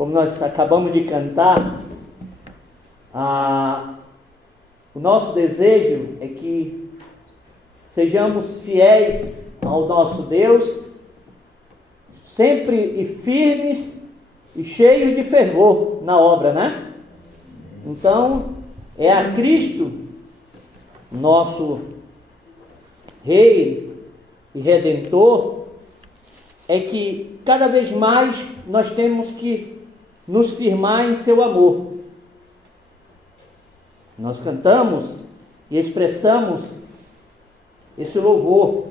como nós acabamos de cantar, o nosso desejo é que sejamos fiéis ao nosso Deus, sempre e firmes e cheios de fervor na obra, né? Então, é a Cristo, nosso Rei e Redentor, é que cada vez mais nós temos que nos firmar em seu amor. Nós cantamos e expressamos esse louvor,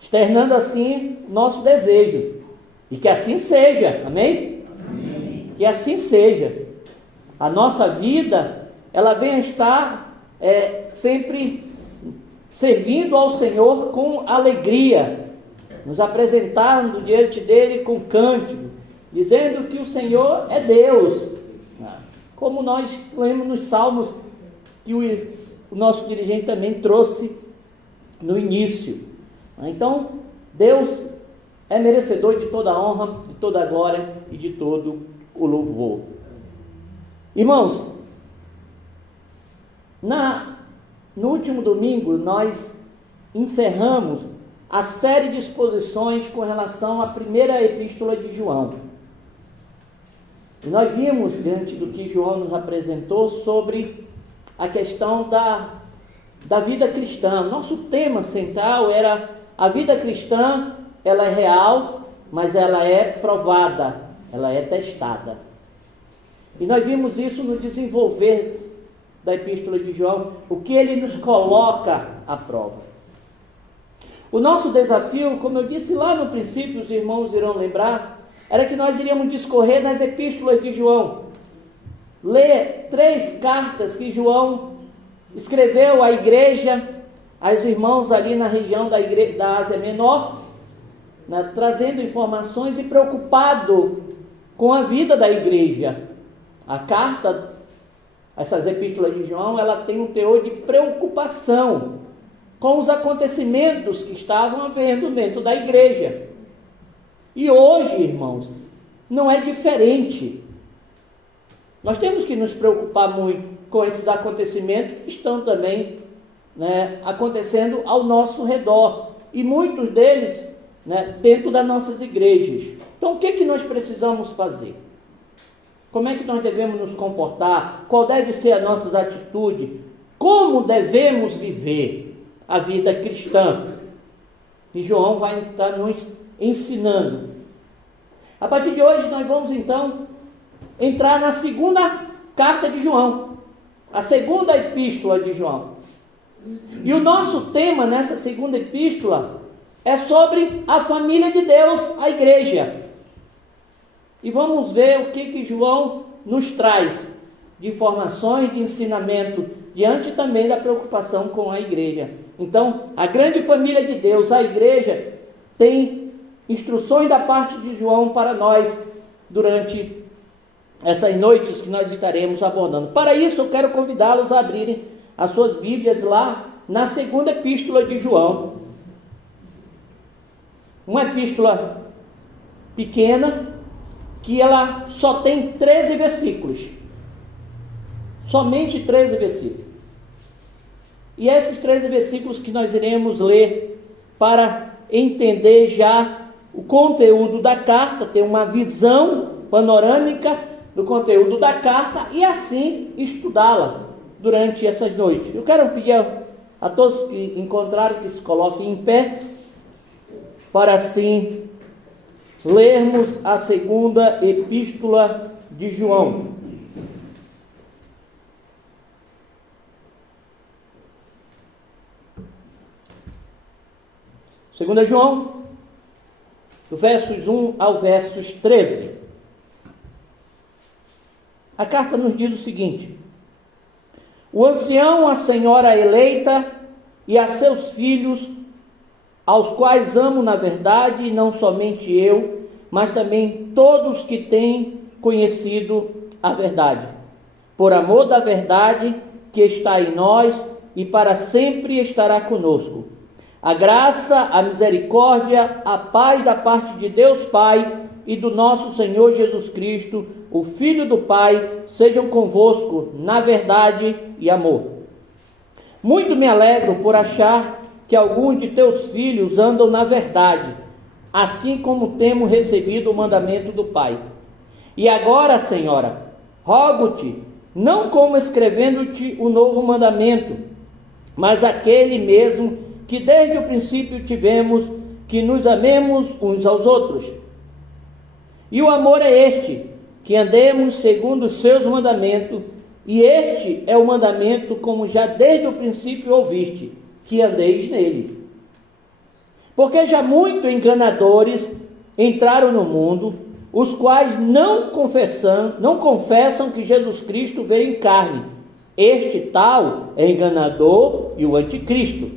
externando assim nosso desejo, e que assim seja, amém? Amém. Que assim seja. A nossa vida, ela venha estar sempre servindo ao Senhor com alegria, nos apresentando diante dele com cântico, dizendo que o Senhor é Deus, como nós lemos nos Salmos, que o nosso dirigente também trouxe no início. Então, Deus é merecedor de toda a honra, de toda a glória e de todo o louvor. Irmãos, no último domingo nós encerramos a série de exposições com relação à primeira epístola de João. E nós vimos, diante do que João nos apresentou, sobre a questão da vida cristã. Nosso tema central era a vida cristã, ela é real, mas ela é provada, ela é testada. E nós vimos isso no desenvolver da epístola de João, o que ele nos coloca à prova. O nosso desafio, como eu disse lá no princípio, os irmãos irão lembrar, era que nós iríamos discorrer nas epístolas de João, ler 3 cartas que João escreveu à igreja, aos irmãos ali na região da Ásia Menor, trazendo informações e preocupado com a vida da igreja. A carta, essas epístolas de João, ela tem um teor de preocupação com os acontecimentos que estavam havendo dentro da igreja. E hoje, irmãos, não é diferente. Nós temos que nos preocupar muito com esses acontecimentos que estão também acontecendo ao nosso redor. E muitos deles dentro das nossas igrejas. Então, o que nós precisamos fazer? Como é que nós devemos nos comportar? Qual deve ser a nossa atitude? Como devemos viver a vida cristã? E João vai estar nos ensinando. A partir de hoje nós vamos então entrar na segunda carta de João, a segunda epístola de João. E o nosso tema nessa segunda epístola é sobre a família de Deus, a igreja. E vamos ver o que João nos traz de informações, de ensinamento, diante também da preocupação com a igreja. Então, a grande família de Deus, a igreja, tem instruções da parte de João para nós durante essas noites que nós estaremos abordando. Para isso, eu quero convidá-los a abrirem as suas Bíblias lá na segunda epístola de João. Uma epístola pequena, que ela só tem 13 versículos. Somente 13 versículos. E esses 13 versículos que nós iremos ler para entender já o conteúdo da carta, ter uma visão panorâmica do conteúdo da carta e assim estudá-la durante essas noites. Eu quero pedir a todos que encontraram que se coloquem em pé para assim lermos a segunda epístola de João. Segunda João, do versos 1 ao versos 13. A carta nos diz o seguinte: o ancião, a senhora eleita e a seus filhos, aos quais amo na verdade, e não somente eu, mas também todos que têm conhecido a verdade, por amor da verdade que está em nós e para sempre estará conosco. A graça, a misericórdia, a paz da parte de Deus Pai e do nosso Senhor Jesus Cristo, o Filho do Pai, sejam convosco na verdade e amor. Muito me alegro por achar que alguns de teus filhos andam na verdade, assim como temos recebido o mandamento do Pai. E agora, Senhora, rogo-te, não como escrevendo-te o novo mandamento, mas aquele mesmo que desde o princípio tivemos, que nos amemos uns aos outros. E o amor é este, que andemos segundo os seus mandamentos, e este é o mandamento, como já desde o princípio ouviste, que andeis nele. Porque já muito enganadores entraram no mundo, os quais não confessam que Jesus Cristo veio em carne. Este tal é enganador e o anticristo.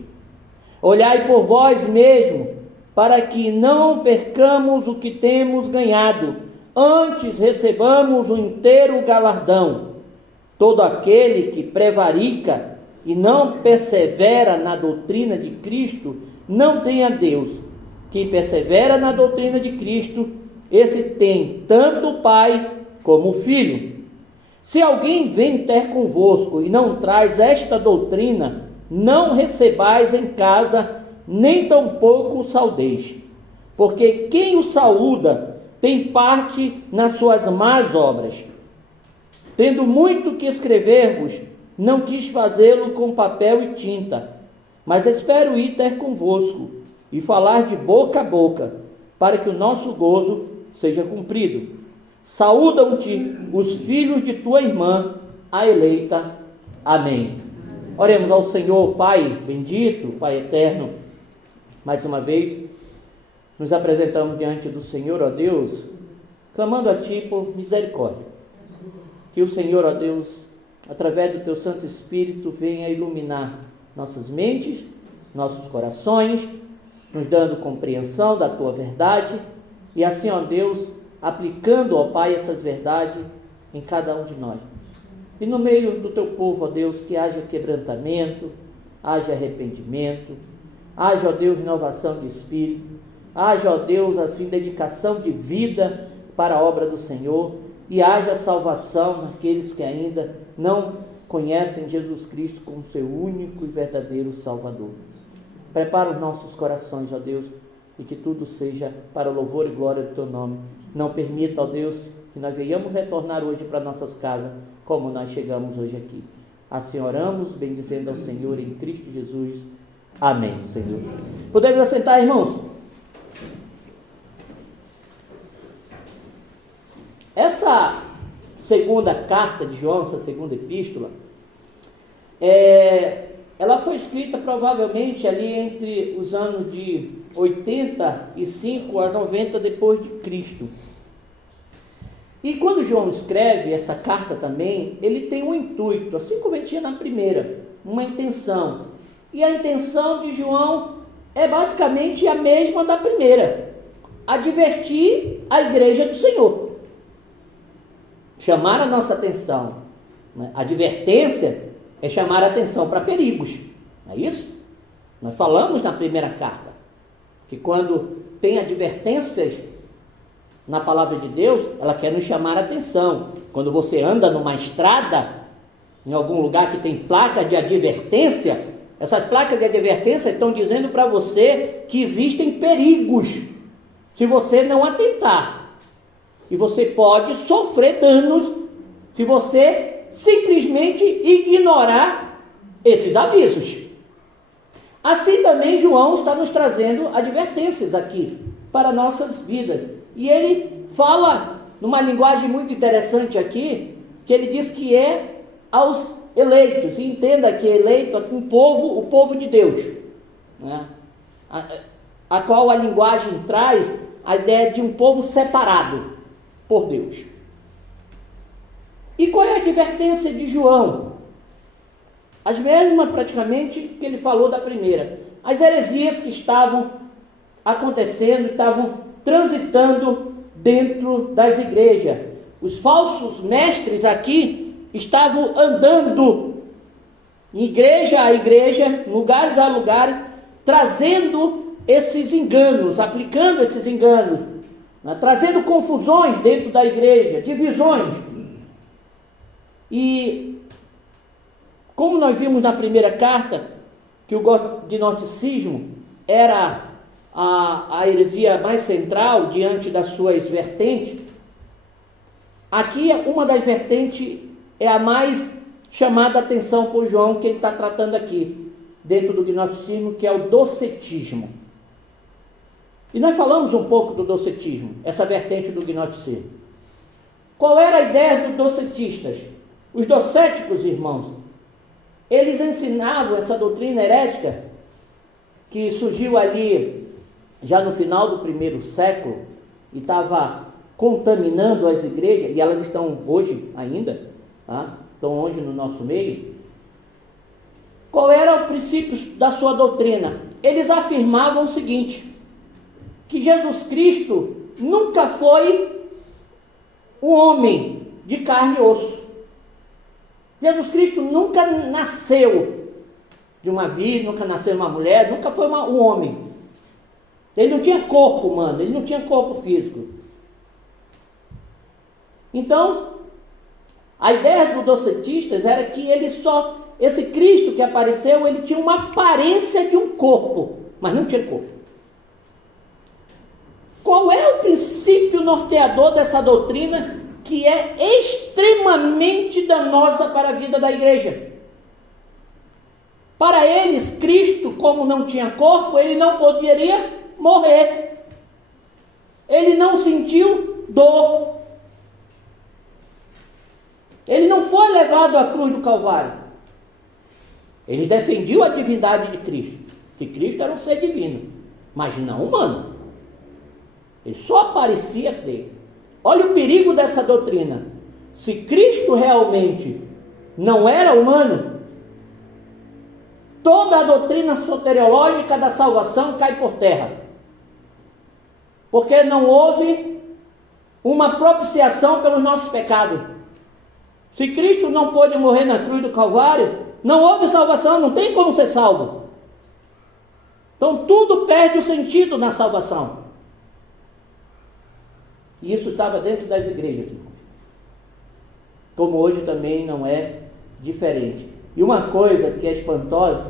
Olhai por vós mesmo, para que não percamos o que temos ganhado, antes recebamos o inteiro galardão. Todo aquele que prevarica e não persevera na doutrina de Cristo, não tem a Deus. Quem persevera na doutrina de Cristo, esse tem tanto o Pai como o Filho. Se alguém vem ter convosco e não traz esta doutrina, não recebais em casa, nem tampouco o saudeis. Porque quem o saúda tem parte nas suas más obras. Tendo muito que escrever-vos, não quis fazê-lo com papel e tinta, mas espero ir ter convosco e falar de boca a boca, para que o nosso gozo seja cumprido. Saúdam-te os filhos de tua irmã, a eleita. Amém. Oremos ao Senhor. Pai bendito, Pai eterno, mais uma vez nos apresentamos diante do Senhor, ó Deus, clamando a Ti por misericórdia. Que o Senhor, ó Deus, através do Teu Santo Espírito, venha iluminar nossas mentes, nossos corações, nos dando compreensão da Tua verdade, e assim, ó Deus, aplicando, ó Pai, essas verdades em cada um de nós. E no meio do Teu povo, ó Deus, que haja quebrantamento, haja arrependimento, haja, ó Deus, renovação de espírito, haja, ó Deus, assim, dedicação de vida para a obra do Senhor, e haja salvação naqueles que ainda não conhecem Jesus Cristo como seu único e verdadeiro Salvador. Prepara os nossos corações, ó Deus, e que tudo seja para o louvor e glória do Teu nome. Não permita, ó Deus, que nós venhamos retornar hoje para nossas casas, como nós chegamos hoje aqui. Assim oramos, bendizendo ao Senhor em Cristo Jesus. Amém, Senhor. Podemos assentar, irmãos? Essa segunda carta de João, essa segunda epístola, ela foi escrita provavelmente ali entre os anos de 85 a 90 depois de Cristo. E quando João escreve essa carta também, ele tem um intuito, assim como ele tinha na primeira, uma intenção. E a intenção de João é basicamente a mesma da primeira: advertir a igreja do Senhor, chamar a nossa atenção. A advertência é chamar a atenção para perigos, não é isso? Nós falamos na primeira carta que quando tem advertências na palavra de Deus, ela quer nos chamar a atenção. Quando você anda numa estrada, em algum lugar que tem placas de advertência, essas placas de advertência estão dizendo para você que existem perigos se você não atentar. E você pode sofrer danos se você simplesmente ignorar esses avisos. Assim também João está nos trazendo advertências aqui para nossas vidas. E ele fala numa linguagem muito interessante aqui, que ele diz que é aos eleitos. E entenda que eleito é o povo de Deus, né? A qual a linguagem traz a ideia de um povo separado por Deus. E qual é a advertência de João? As mesmas praticamente que ele falou da primeira. As heresias que estavam acontecendo, estavam transitando dentro das igrejas. Os falsos mestres aqui estavam andando igreja a igreja, lugares a lugares, trazendo esses enganos, aplicando esses enganos, né, trazendo confusões dentro da igreja, divisões. E como nós vimos na primeira carta, que o gnosticismo era a heresia mais central diante das suas vertentes, aqui uma das vertentes é a mais chamada a atenção por João, que ele está tratando aqui, dentro do gnosticismo, que é o docetismo. E nós falamos um pouco do docetismo, essa vertente do gnosticismo. Qual era a ideia dos docetistas? Os docéticos, irmãos, eles ensinavam essa doutrina herética, que surgiu ali já no final do primeiro século, e estava contaminando as igrejas, e elas estão hoje ainda, tá? Estão hoje no nosso meio. Qual era o princípio da sua doutrina? Eles afirmavam o seguinte, que Jesus Cristo nunca foi um homem de carne e osso. Jesus Cristo nunca nasceu de uma virgem, nunca nasceu de uma mulher, nunca foi um homem. Ele não tinha corpo humano, ele não tinha corpo físico. Então, a ideia dos docetistas era que esse Cristo que apareceu, ele tinha uma aparência de um corpo, mas não tinha corpo. Qual é o princípio norteador dessa doutrina que é extremamente danosa para a vida da igreja? Para eles, Cristo, como não tinha corpo, ele não poderia morrer. Ele não sentiu dor. Ele não foi levado à cruz do Calvário. Ele defendia a divindade de Cristo, que Cristo era um ser divino, mas não humano. Ele só aparecia dele. Olha o perigo dessa doutrina. Se Cristo realmente não era humano, toda a doutrina soteriológica da salvação cai por terra. Porque não houve uma propiciação pelos nossos pecados. Se Cristo não pôde morrer na cruz do Calvário, não houve salvação, não tem como ser salvo. Então tudo perde o sentido na salvação. E isso estava dentro das igrejas, irmãos. Como hoje também não é diferente. E uma coisa que é espantosa,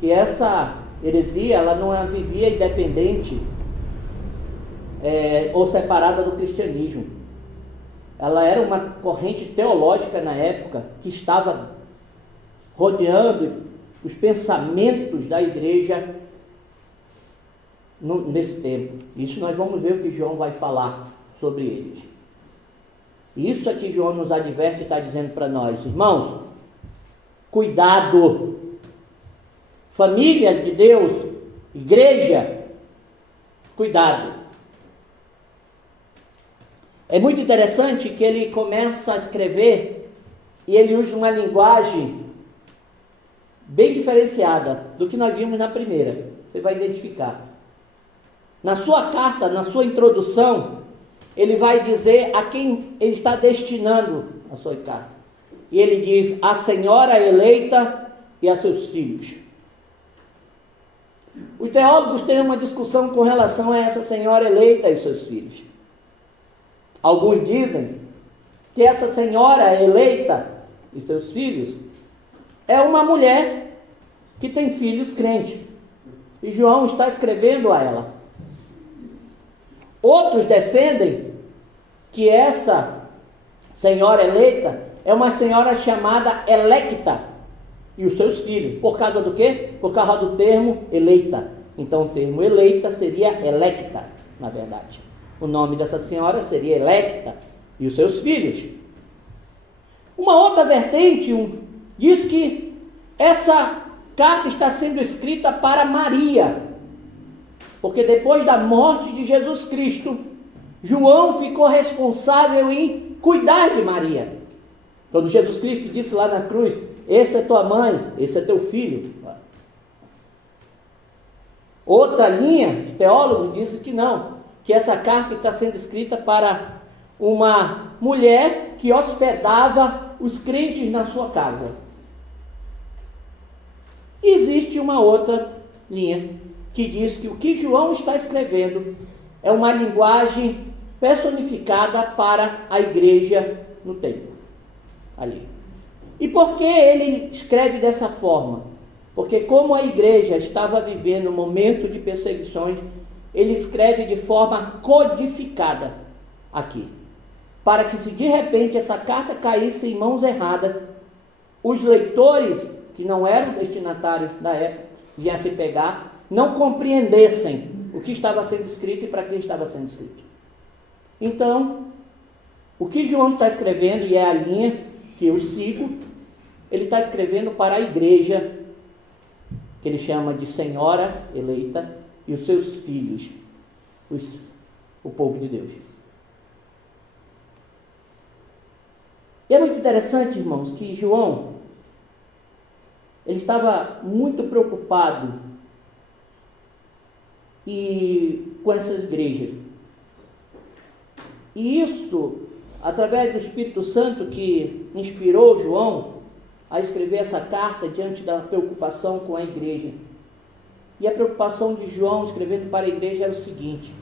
que essa heresia, ela não vivia independente ou separada do cristianismo. Ela era uma corrente teológica na época que estava rodeando os pensamentos da igreja nesse tempo. Isso nós vamos ver o que João vai falar sobre eles. Isso é que João nos adverte e está dizendo para nós, irmãos, cuidado, família de Deus, igreja, cuidado. É muito interessante que ele começa a escrever e ele usa uma linguagem bem diferenciada do que nós vimos na primeira. Você vai identificar. Na sua carta, na sua introdução, ele vai dizer a quem ele está destinando a sua carta. E ele diz, a senhora eleita e a seus filhos. Os teólogos têm uma discussão com relação a essa senhora eleita e seus filhos. Alguns dizem que essa senhora eleita e seus filhos é uma mulher que tem filhos crentes. E João está escrevendo a ela. Outros defendem que essa senhora eleita é uma senhora chamada electa e os seus filhos. Por causa do quê? Por causa do termo eleita. Então o termo eleita seria electa, na verdade. O nome dessa senhora seria electa e os seus filhos. Uma outra vertente diz que essa carta está sendo escrita para Maria, porque depois da morte de Jesus Cristo, João ficou responsável em cuidar de Maria. Quando Jesus Cristo disse lá na cruz, essa é tua mãe, esse é teu filho. Outra linha de teólogos disse que não, que essa carta está sendo escrita para uma mulher que hospedava os crentes na sua casa. Existe uma outra linha que diz que o que João está escrevendo é uma linguagem personificada para a igreja no templo, ali. E por que ele escreve dessa forma? Porque como a igreja estava vivendo um momento de perseguições, ele escreve de forma codificada aqui, para que se de repente essa carta caísse em mãos erradas, os leitores, que não eram destinatários da época, viessem pegar, não compreendessem o que estava sendo escrito e para quem estava sendo escrito. Então, o que João está escrevendo, e é a linha que eu sigo, ele está escrevendo para a igreja, que ele chama de senhora eleita, e os seus filhos, o povo de Deus. E é muito interessante, irmãos, que João, ele estava muito preocupado com essas igrejas. E isso, através do Espírito Santo que inspirou João a escrever essa carta diante da preocupação com a igreja. E a preocupação de João escrevendo para a igreja era o seguinte: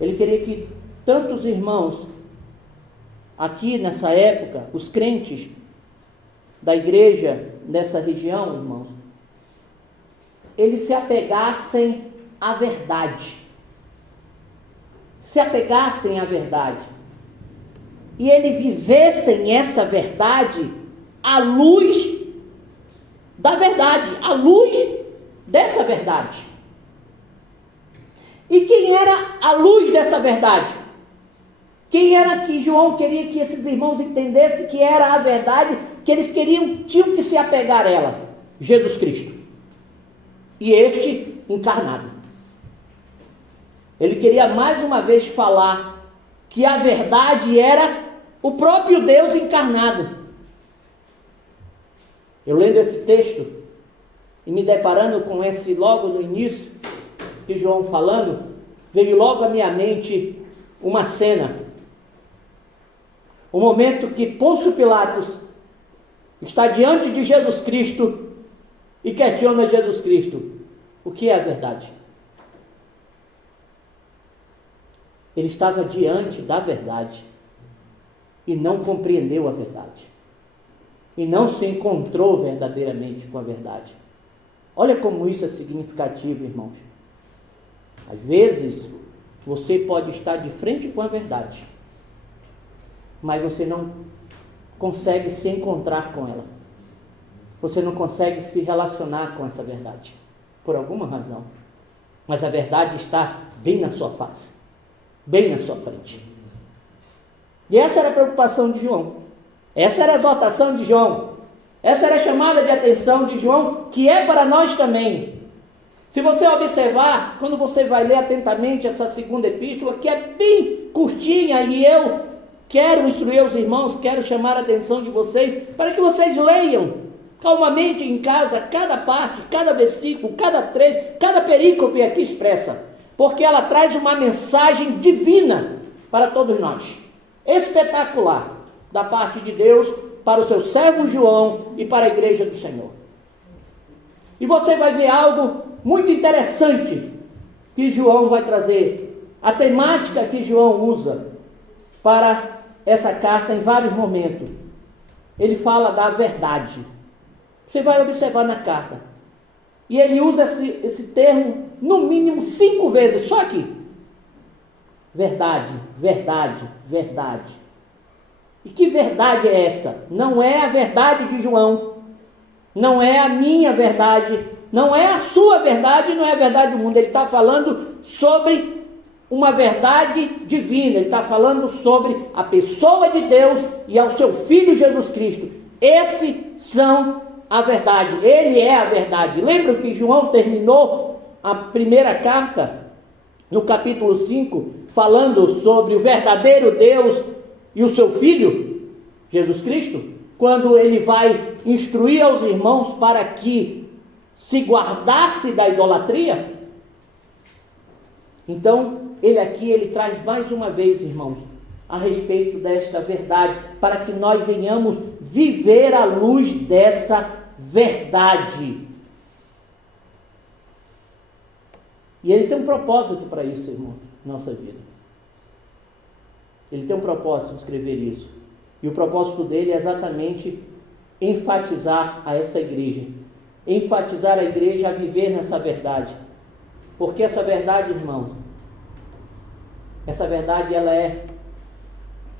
ele queria que tantos irmãos aqui nessa época, os crentes da igreja nessa região, irmãos, eles se apegassem à verdade. Se apegassem à verdade. E eles vivessem essa verdade à luz da verdade, à luz dessa verdade. E quem era a luz dessa verdade? Quem era que João queria que esses irmãos entendessem que era a verdade, que eles tinham que se apegar a ela? Jesus Cristo. E este encarnado. Ele queria mais uma vez falar que a verdade era o próprio Deus encarnado. Eu lendo esse texto e me deparando com esse logo no início, que João falando, veio logo à minha mente uma cena. O momento que Pôncio Pilatos está diante de Jesus Cristo e questiona Jesus Cristo: o que é a verdade? Ele estava diante da verdade e não compreendeu a verdade. E não se encontrou verdadeiramente com a verdade. Olha como isso é significativo, irmãos. Às vezes, você pode estar de frente com a verdade, mas você não consegue se encontrar com ela. Você não consegue se relacionar com essa verdade, por alguma razão. Mas a verdade está bem na sua face, bem na sua frente. E essa era a preocupação de João. Essa era a exortação de João. Essa era a chamada de atenção de João, que é para nós também. Se você observar, quando você vai ler atentamente essa segunda epístola, que é bem curtinha, e eu quero instruir os irmãos, quero chamar a atenção de vocês, para que vocês leiam calmamente em casa cada parte, cada versículo, cada trecho, cada perícope aqui expressa, porque ela traz uma mensagem divina para todos nós, espetacular, da parte de Deus, para o seu servo João e para a igreja do Senhor. E você vai ver algo muito interessante que João vai trazer. A temática que João usa para essa carta em vários momentos. Ele fala da verdade. Você vai observar na carta. E ele usa esse termo no mínimo 5 vezes, só aqui. Verdade, verdade, verdade. E que verdade é essa? Não é a verdade de João, não é a minha verdade, não é a sua verdade, não é a verdade do mundo. Ele está falando sobre uma verdade divina, ele está falando sobre a pessoa de Deus e ao seu Filho Jesus Cristo. Esses são a verdade, ele é a verdade. Lembram que João terminou a primeira carta, no capítulo 5, falando sobre o verdadeiro Deus e o seu Filho, Jesus Cristo, quando ele vai instruir aos irmãos para que se guardasse da idolatria? Então, ele traz mais uma vez, irmãos, a respeito desta verdade, para que nós venhamos viver à luz dessa verdade. E ele tem um propósito para isso, irmão. nossa vida. Ele tem um propósito de escrever isso. E o propósito dele é exatamente enfatizar a essa igreja. Enfatizar a igreja a viver nessa verdade. Porque essa verdade, irmãos, essa verdade ela é,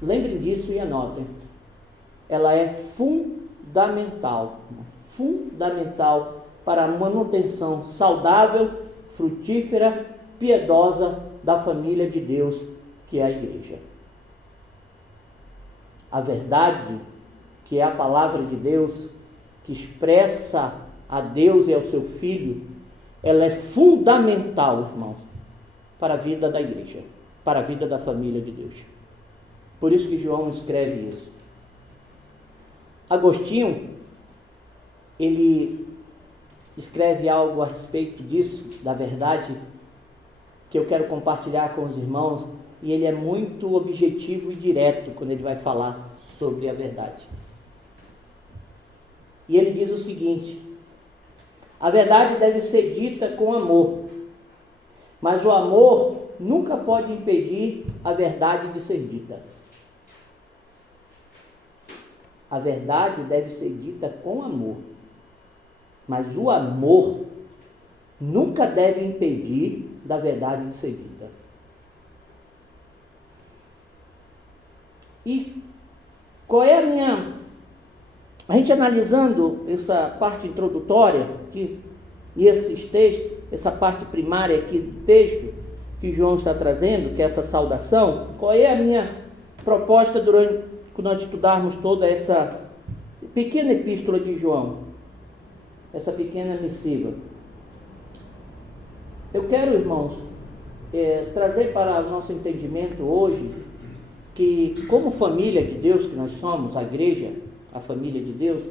lembrem disso e anotem, ela é fundamental para a manutenção saudável, frutífera, piedosa da família de Deus, que é a igreja. A verdade, que é a palavra de Deus, que expressa a Deus e ao seu Filho, ela é fundamental, irmãos, para a vida da igreja, para a vida da família de Deus. Por isso que João escreve isso. Agostinho, ele escreve algo a respeito disso, da verdade, que eu quero compartilhar com os irmãos, e ele é muito objetivo e direto quando ele vai falar sobre a verdade. E ele diz o seguinte: a verdade deve ser dita com amor, mas o amor nunca pode impedir a verdade de ser dita. A verdade deve ser dita com amor, mas o amor nunca deve impedir da verdade de ser dita. E qual é a gente analisando essa parte introdutória aqui, e esses textos, essa parte primária aqui do texto que João está trazendo, que é essa saudação, qual é a minha proposta quando nós estudarmos toda essa pequena epístola de João, essa pequena missiva? Eu quero, irmãos, trazer para o nosso entendimento hoje que, como família de Deus que nós somos, a igreja, a família de Deus,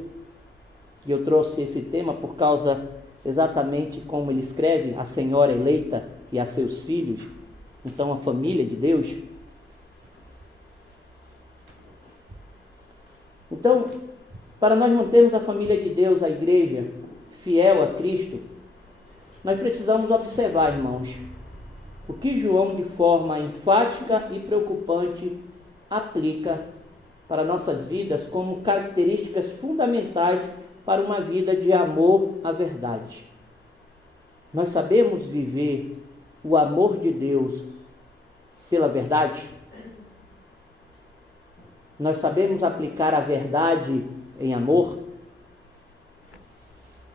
e eu trouxe esse tema por causa exatamente como ele escreve, a senhora eleita e a seus filhos, então a família de Deus. Então, para nós mantermos a família de Deus, a igreja, fiel a Cristo, nós precisamos observar, irmãos, o que João, de forma enfática e preocupante, aplica para nossas vidas como características fundamentais para uma vida de amor à verdade. Nós sabemos viver o amor de Deus pela verdade? Nós sabemos aplicar a verdade em amor?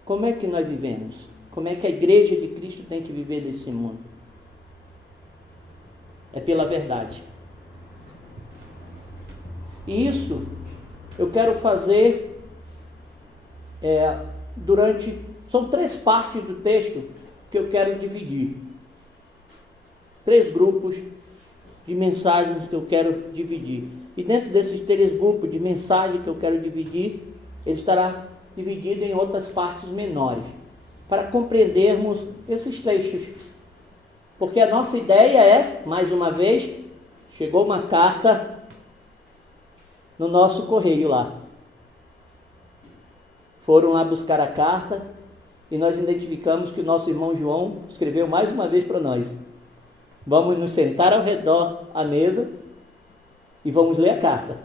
Como é que nós vivemos? Como é que a igreja de Cristo tem que viver nesse mundo? É pela verdade. E isso eu quero fazer são 3 partes do texto que eu quero dividir. 3 grupos de mensagens que eu quero dividir. E dentro desses 3 grupos de mensagens que eu quero dividir, ele estará dividido em outras partes menores, para compreendermos esses textos. Porque a nossa ideia é, mais uma vez, chegou uma carta no nosso correio lá. Foram lá buscar a carta e nós identificamos que o nosso irmão João escreveu mais uma vez para nós. Vamos nos sentar ao redor à mesa e vamos ler a carta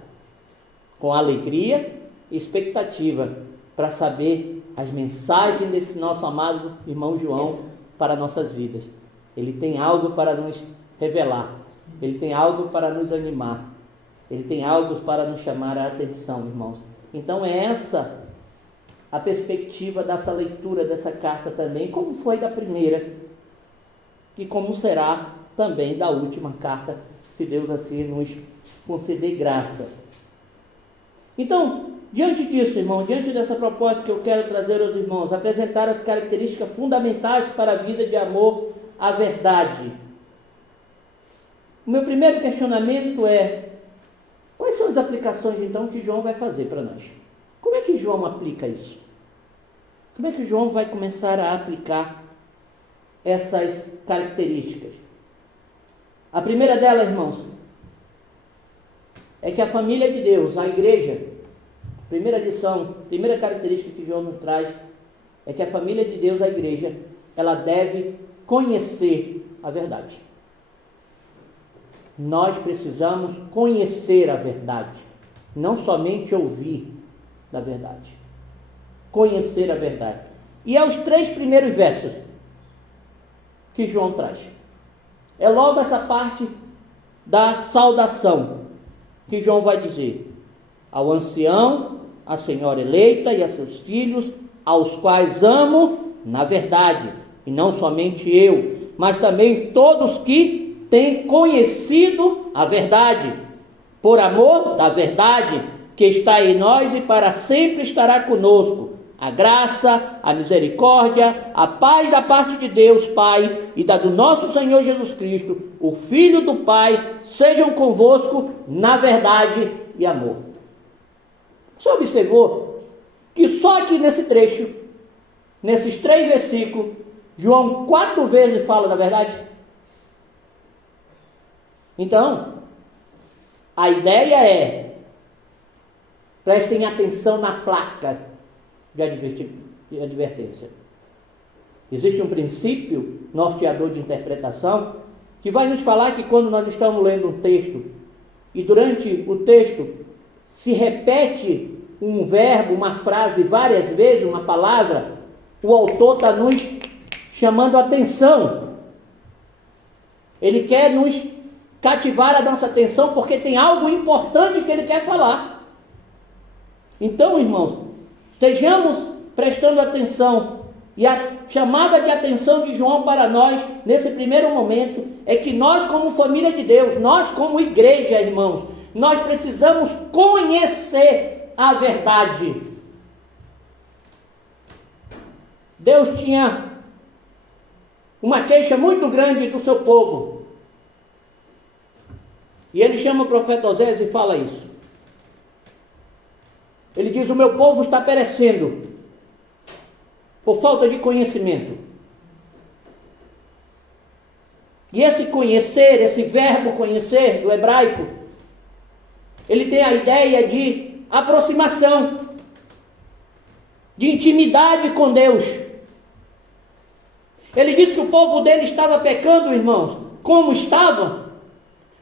com alegria e expectativa para saber as mensagens desse nosso amado irmão João para nossas vidas. Ele tem algo para nos revelar, ele tem algo para nos animar, ele tem algo para nos chamar a atenção, irmãos. Então é essa a perspectiva dessa leitura dessa carta também, como foi da primeira e como será também da última carta, se Deus assim nos conceder graça. Então, diante disso, irmão, diante dessa proposta que eu quero trazer aos irmãos, apresentar as características fundamentais para a vida de amor à verdade. O meu primeiro questionamento é: quais são as aplicações, então, que João vai fazer para nós? Como é que João aplica isso? Como é que João vai começar a aplicar essas características? A primeira delas, irmãos, é que a família de Deus, a igreja, primeira lição, primeira característica que João nos traz, é que a família de Deus, a igreja, ela deve conhecer a verdade. nós precisamos conhecer a verdade, não somente ouvir da verdade. Conhecer a verdade. E é os 3 primeiros versos que João traz. É logo essa parte da saudação que João vai dizer: ao ancião, à senhora eleita e a seus filhos, aos quais amo na verdade, e não somente eu, mas também todos que têm conhecido a verdade, por amor da verdade que está em nós e para sempre estará conosco. A graça, a misericórdia, a paz da parte de Deus Pai e da do nosso Senhor Jesus Cristo, o Filho do Pai, sejam convosco na verdade e amor. Você observou que só aqui nesse trecho, nesses 3 versículos, João 4 vezes fala da verdade? Então, a ideia é: prestem atenção na placa de advertência. Existe um princípio norteador de interpretação que vai nos falar que quando nós estamos lendo um texto e durante o texto se repete um verbo, uma frase várias vezes, uma palavra, o autor está nos chamando a atenção. Ele quer nos cativar a nossa atenção porque tem algo importante que ele quer falar. Então, irmãos, estejamos prestando atenção, e a chamada de atenção de João para nós, nesse primeiro momento, é que nós como família de Deus, nós como igreja, irmãos, nós precisamos conhecer a verdade. Deus tinha uma queixa muito grande do seu povo, e ele chama o profeta Osés e fala isso. Ele diz: o meu povo está perecendo por falta de conhecimento. E esse conhecer, esse verbo conhecer do hebraico, ele tem a ideia de aproximação, de intimidade com Deus. Ele diz que o povo dele estava pecando, irmãos, como estava,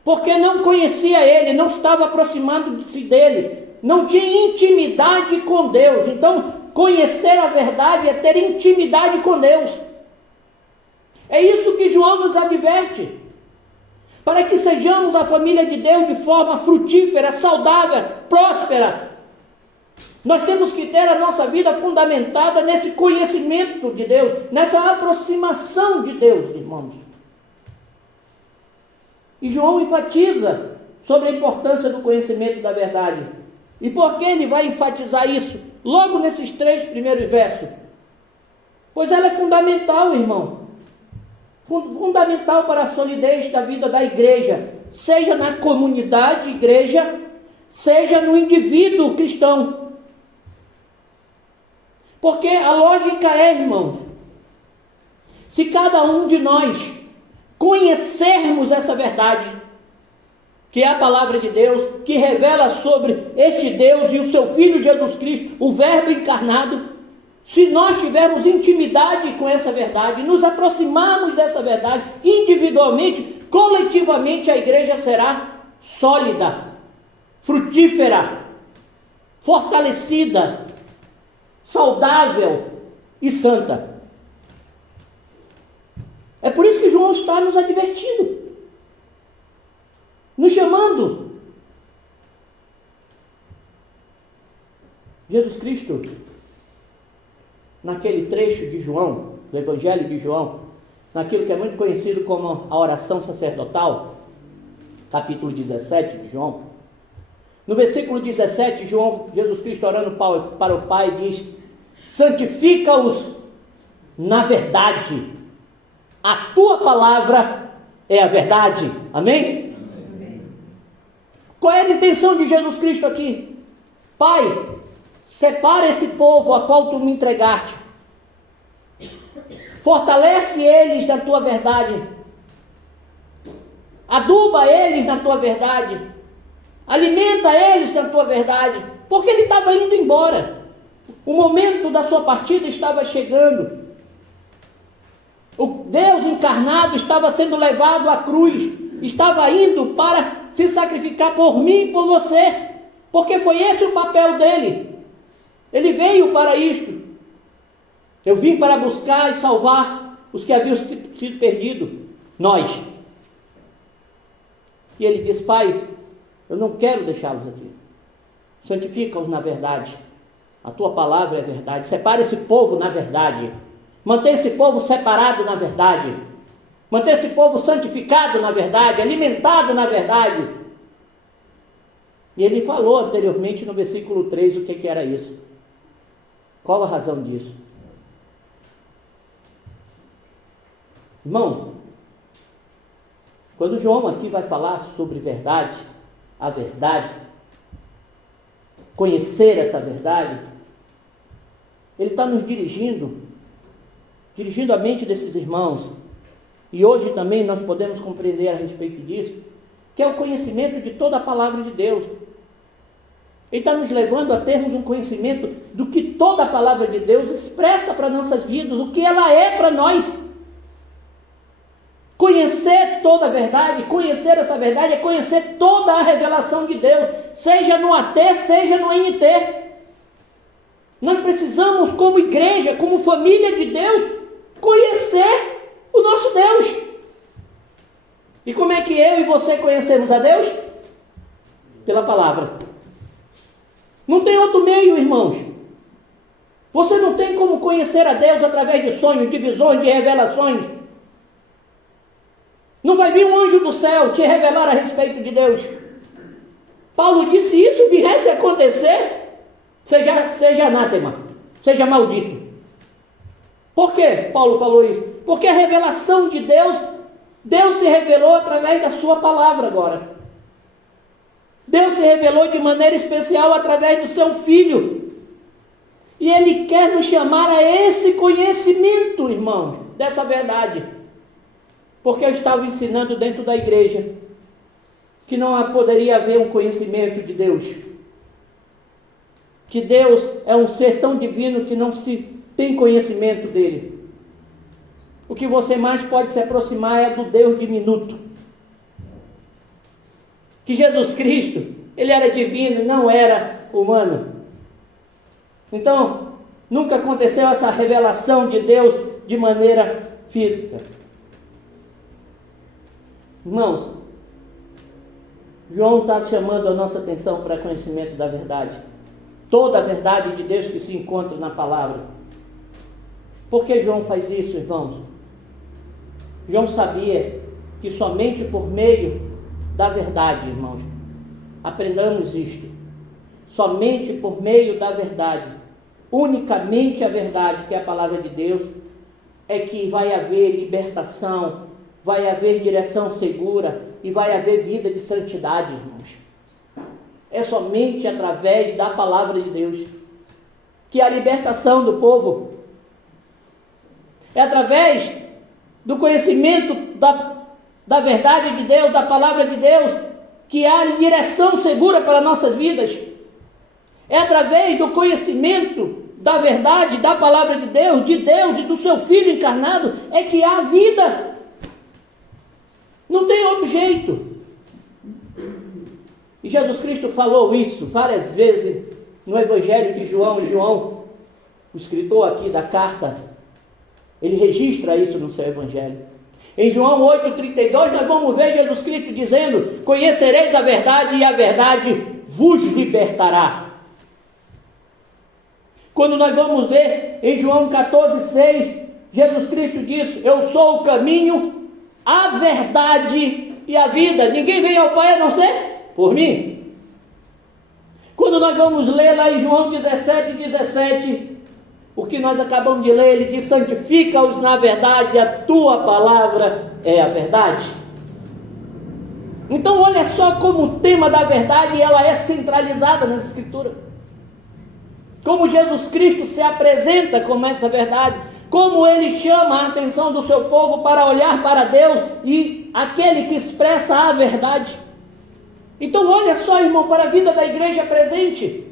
porque não conhecia ele, não estava aproximando-se dele, não tinha intimidade com Deus. Então, conhecer a verdade é ter intimidade com Deus. É isso que João nos adverte. Para que sejamos a família de Deus de forma frutífera, saudável, próspera, nós temos que ter a nossa vida fundamentada nesse conhecimento de Deus, nessa aproximação de Deus, irmãos. E João enfatiza sobre a importância do conhecimento da verdade. E por que ele vai enfatizar isso? Logo nesses 3 primeiros versos. Pois ela é fundamental, irmão. Fundamental para a solidez da vida da igreja. Seja na comunidade igreja, seja no indivíduo cristão. Porque a lógica é, irmãos, se cada um de nós conhecermos essa verdade, que é a palavra de Deus, que revela sobre este Deus e o seu Filho Jesus Cristo, o Verbo encarnado, se nós tivermos intimidade com essa verdade, nos aproximarmos dessa verdade, individualmente, coletivamente, a igreja será sólida, frutífera, fortalecida, saudável e santa. É por isso que João está nos advertindo, nos chamando. Jesus Cristo, naquele trecho de João, do Evangelho de João, naquilo que é muito conhecido como a oração sacerdotal, capítulo 17 de João, no versículo 17, Jesus Cristo orando para o Pai diz: santifica-os na verdade, a tua palavra é a verdade. Amém? Qual é a intenção de Jesus Cristo aqui? Pai, separa esse povo a qual tu me entregaste. Fortalece eles na tua verdade. Aduba eles na tua verdade. Alimenta eles na tua verdade. Porque ele estava indo embora. O momento da sua partida estava chegando. O Deus encarnado estava sendo levado à cruz estava indo para se sacrificar por mim e por você, porque foi esse o papel dele. Ele veio para isto. Eu vim para buscar e salvar os que haviam sido perdidos, nós. E ele diz: Pai, eu não quero deixá-los aqui. Santifica-os na verdade. A tua palavra é verdade. Separa esse povo na verdade. Mantém esse povo separado na verdade. Mantém esse povo santificado na verdade, alimentado na verdade. E ele falou anteriormente no versículo 3 o que era isso. Qual a razão disso? Irmãos, quando João aqui vai falar sobre verdade, a verdade, conhecer essa verdade, ele está nos dirigindo a mente desses irmãos, e hoje também nós podemos compreender a respeito disso, que é o conhecimento de toda a palavra de Deus. Ele está nos levando a termos um conhecimento do que toda a palavra de Deus expressa para nossas vidas, o que ela é para nós. Conhecer toda a verdade, conhecer essa verdade é conhecer toda a revelação de Deus, seja no AT, seja no NT. Nós precisamos, como igreja, como família de Deus, conhecer o nosso Deus. E como é que eu e você conhecemos a Deus? Pela palavra. Não tem outro meio, irmãos. Você não tem como conhecer a Deus através de sonhos, de visões, de revelações. Não vai vir um anjo do céu te revelar a respeito de Deus. Paulo disse: se isso viesse a acontecer, seja anátema, seja maldito. Por que Paulo falou isso? Porque a revelação de Deus se revelou através da sua palavra agora. Deus se revelou de maneira especial através do seu Filho. E Ele quer nos chamar a esse conhecimento, irmãos, dessa verdade. Porque eu estava ensinando dentro da igreja que não poderia haver um conhecimento de Deus. Que Deus é um ser tão divino que não se tem conhecimento dele. O que você mais pode se aproximar é do Deus diminuto. Que Jesus Cristo, Ele era divino, não era humano. Então, nunca aconteceu essa revelação de Deus de maneira física. Irmãos, João está chamando a nossa atenção para o conhecimento da verdade. Toda a verdade de Deus que se encontra na palavra. Por que João faz isso, irmãos? João sabia que somente por meio da verdade, irmãos, aprendamos isto. Somente por meio da verdade, unicamente a verdade, que é a palavra de Deus, é que vai haver libertação, vai haver direção segura e vai haver vida de santidade, irmãos. É somente através da palavra de Deus que há a libertação do povo. É através do conhecimento da verdade de Deus, da palavra de Deus, que há direção segura para nossas vidas. É através do conhecimento da verdade, da palavra de Deus e do seu Filho encarnado, é que há vida. Não tem outro jeito. E Jesus Cristo falou isso várias vezes no Evangelho de João. João, o escritor aqui da carta, ele registra isso no seu Evangelho. Em João 8,32, nós vamos ver Jesus Cristo dizendo: conhecereis a verdade e a verdade vos libertará. Quando nós vamos ver em João 14,6, Jesus Cristo diz: eu sou o caminho, a verdade e a vida. Ninguém vem ao Pai a não ser por mim. Quando nós vamos ler lá em João 17, o que nós acabamos de ler, ele diz: santifica-os na verdade, a tua palavra é a verdade. Então olha só como o tema da verdade, ela é centralizada nas Escrituras. Como Jesus Cristo se apresenta como essa verdade, como ele chama a atenção do seu povo para olhar para Deus e aquele que expressa a verdade. Então olha só, irmão, para a vida da igreja presente.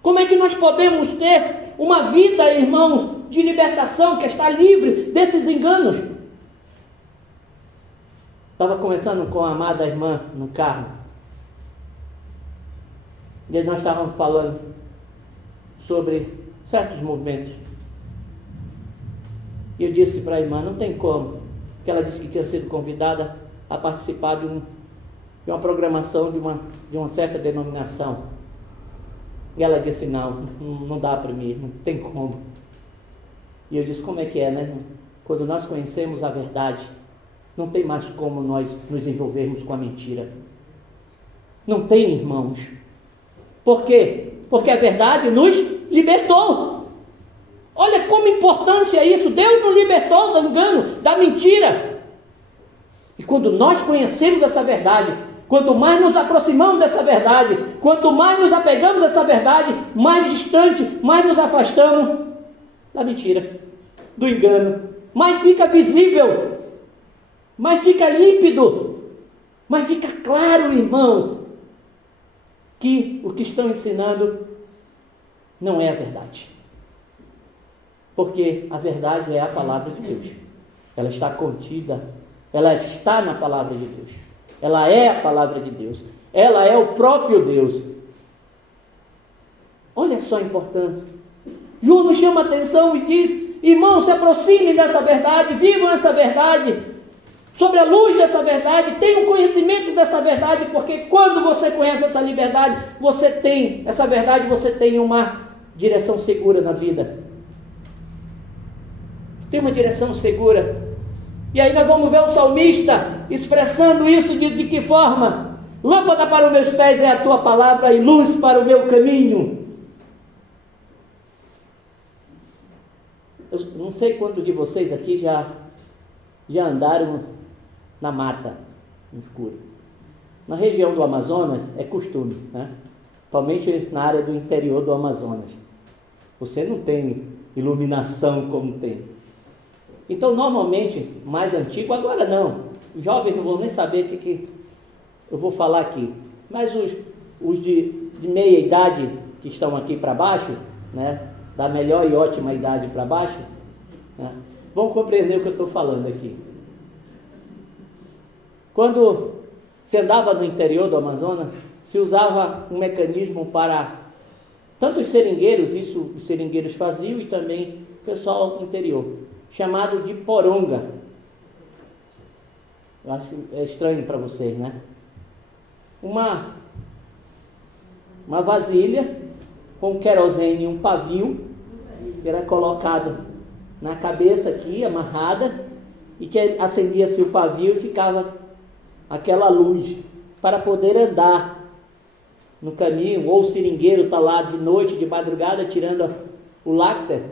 Como é que nós podemos ter uma vida, irmãos, de libertação, que está livre desses enganos? Estava conversando com a amada irmã no carro. E nós estávamos falando sobre certos movimentos. E eu disse para a irmã, não tem como, porque ela disse que tinha sido convidada a participar de uma programação de uma certa denominação. E ela disse, não dá para mim, não tem como. E eu disse, como é que é, né? Quando nós conhecemos a verdade, não tem mais como nós nos envolvermos com a mentira. Não tem, irmãos. Por quê? Porque a verdade nos libertou. Olha como importante é isso. Deus nos libertou do engano, da mentira. E quando nós conhecemos essa verdade, quanto mais nos aproximamos dessa verdade, quanto mais nos apegamos a essa verdade, mais distante, mais nos afastamos da mentira, do engano. Mais fica visível, mais fica límpido, mais fica claro, irmãos, que o que estão ensinando não é a verdade. Porque a verdade é a palavra de Deus. Ela está contida, ela está na palavra de Deus. Ela é a palavra de Deus. Ela é o próprio Deus. Olha só a importância. João nos chama a atenção e diz, irmãos, se aproximem dessa verdade, vivam essa verdade, sobre a luz dessa verdade, tenham conhecimento dessa verdade, porque quando você conhece essa liberdade, você tem essa verdade, você tem uma direção segura na vida. Tem uma direção segura. E aí nós vamos ver o salmista expressando isso de que forma? Lâmpada para os meus pés é a tua palavra e luz para o meu caminho. Eu não sei quantos de vocês aqui já andaram na mata, no escuro. Na região do Amazonas é costume, né? Principalmente na área do interior do Amazonas. Você não tem iluminação como tem. Então, normalmente, mais antigo, agora não. Os jovens não vão nem saber o que eu vou falar aqui. Mas os de meia idade que estão aqui para baixo, né? Da melhor e ótima idade para baixo, né, vão compreender o que eu estou falando aqui. Quando se andava no interior do Amazonas, se usava um mecanismo para tanto os seringueiros, isso os seringueiros faziam, e também o pessoal do interior, chamado de poronga. Eu acho que é estranho para vocês, né? Uma vasilha com querosene e um pavio, que era colocado na cabeça aqui, amarrada, e que acendia-se o pavio e ficava aquela luz para poder andar no caminho, ou o seringueiro está lá de noite, de madrugada, tirando o lácter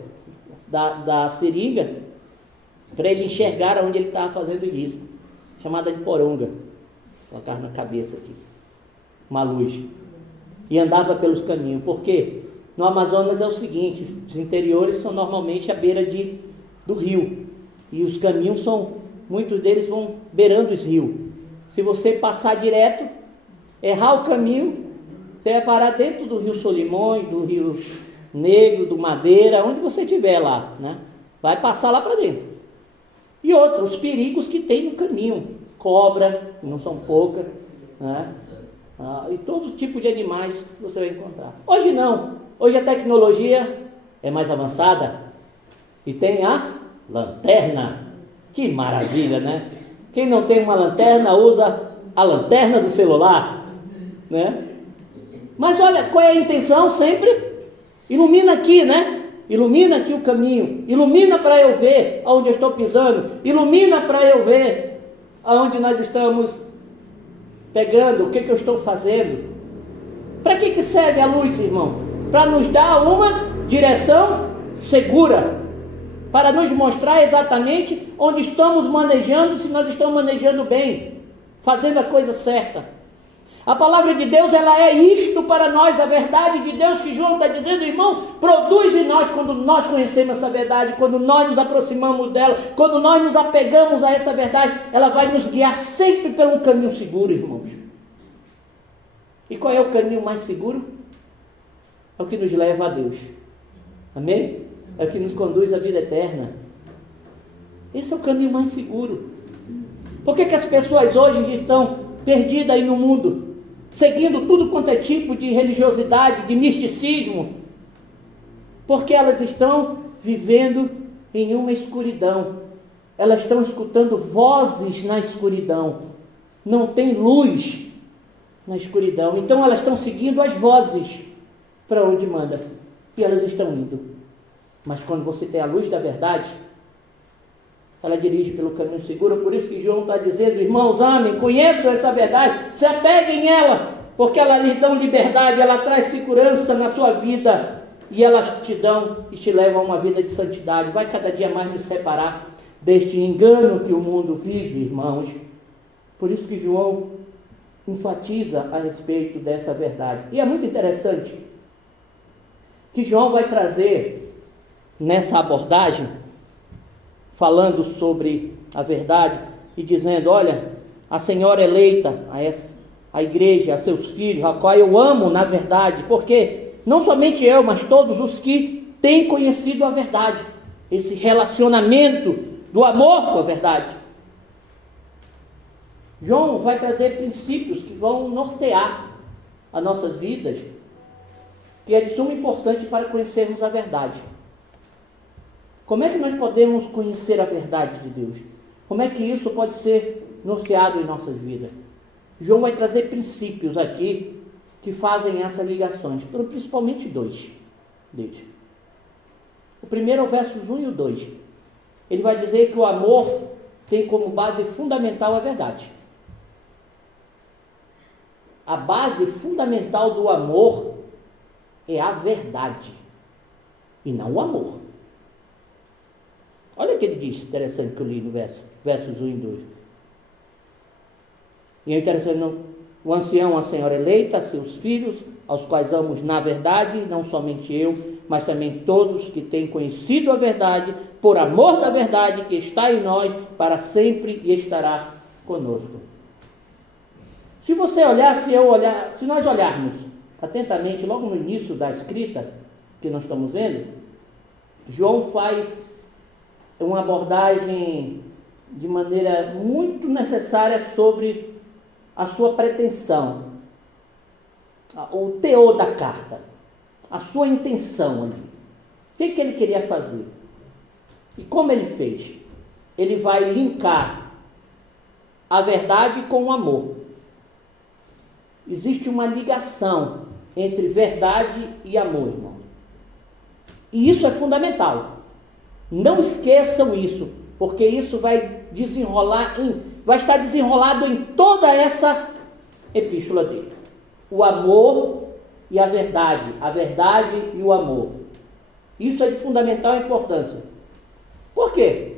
da seringa, para ele enxergar onde ele estava fazendo isso, chamada de poronga, colocar na cabeça aqui, uma luz, e andava pelos caminhos. Por quê? No Amazonas é o seguinte, os interiores são normalmente à beira do rio, e os caminhos muitos deles vão beirando os rios. Se você passar direto, errar o caminho, você vai parar dentro do rio Solimões, do rio Negro, do Madeira, onde você estiver lá, né? Vai passar lá para dentro. E outros perigos que tem no caminho, cobra, que não são poucas, né? E todo tipo de animais que você vai encontrar. Hoje não. Hoje a tecnologia é mais avançada e tem a lanterna. Que maravilha, né? Quem não tem uma lanterna usa a lanterna do celular, né? Mas olha, qual é a intenção sempre? Ilumina aqui, né? Ilumina aqui o caminho, ilumina para eu ver aonde eu estou pisando, ilumina para eu ver aonde nós estamos pegando, o que eu estou fazendo. Para que serve a luz, irmão? Para nos dar uma direção segura, para nos mostrar exatamente onde estamos manejando, se nós estamos manejando bem, fazendo a coisa certa. A palavra de Deus, ela é isto para nós, a verdade de Deus que João está dizendo, irmão, produz em nós quando nós conhecemos essa verdade, quando nós nos aproximamos dela, quando nós nos apegamos a essa verdade, ela vai nos guiar sempre por um caminho seguro, irmãos. E qual é o caminho mais seguro? É o que nos leva a Deus. Amém? É o que nos conduz à vida eterna. Esse é o caminho mais seguro. Por que as pessoas hoje estão perdidas aí no mundo, seguindo tudo quanto é tipo de religiosidade, de misticismo? Porque elas estão vivendo em uma escuridão. Elas estão escutando vozes na escuridão. Não tem luz na escuridão. Então elas estão seguindo as vozes para onde manda. E elas estão indo. Mas quando você tem a luz da verdade, ela dirige pelo caminho seguro. Por isso que João está dizendo: irmãos, amem, conheçam essa verdade, se apeguem nela, porque ela lhe dá liberdade, ela traz segurança na sua vida, e elas te dão e te levam a uma vida de santidade. Vai cada dia mais nos separar deste engano que o mundo vive, irmãos. Por isso que João enfatiza a respeito dessa verdade. E é muito interessante que João vai trazer nessa abordagem, falando sobre a verdade e dizendo: olha, a senhora eleita, a igreja, a seus filhos, a qual eu amo na verdade, porque não somente eu, mas todos os que têm conhecido a verdade, esse relacionamento do amor com a verdade. João vai trazer princípios que vão nortear as nossas vidas, que é de suma importância para conhecermos a verdade. Como é que nós podemos conhecer a verdade de Deus? Como é que isso pode ser norteado em nossas vidas? João vai trazer princípios aqui que fazem essas ligações, principalmente dois deles. O primeiro é o versos 1 e o 2. Ele vai dizer que o amor tem como base fundamental a verdade. A base fundamental do amor é a verdade, e não o amor. Olha o que ele diz, interessante, que eu li no versos 1 e 2. E é interessante, o ancião, a senhora eleita, seus filhos, aos quais amo na verdade, não somente eu, mas também todos que têm conhecido a verdade, por amor da verdade que está em nós para sempre e estará conosco. Se você olhar, se nós olharmos atentamente, logo no início da escrita que nós estamos vendo, João faz uma abordagem de maneira muito necessária sobre a sua pretensão, o teor da carta, a sua intenção ali. O que ele queria fazer? E como ele fez? Ele vai linkar a verdade com o amor. Existe uma ligação entre verdade e amor, irmão. E isso é fundamental. Não esqueçam isso, porque isso vai estar desenrolado em toda essa epístola dele. O amor e a verdade e o amor. Isso é de fundamental importância. Por quê?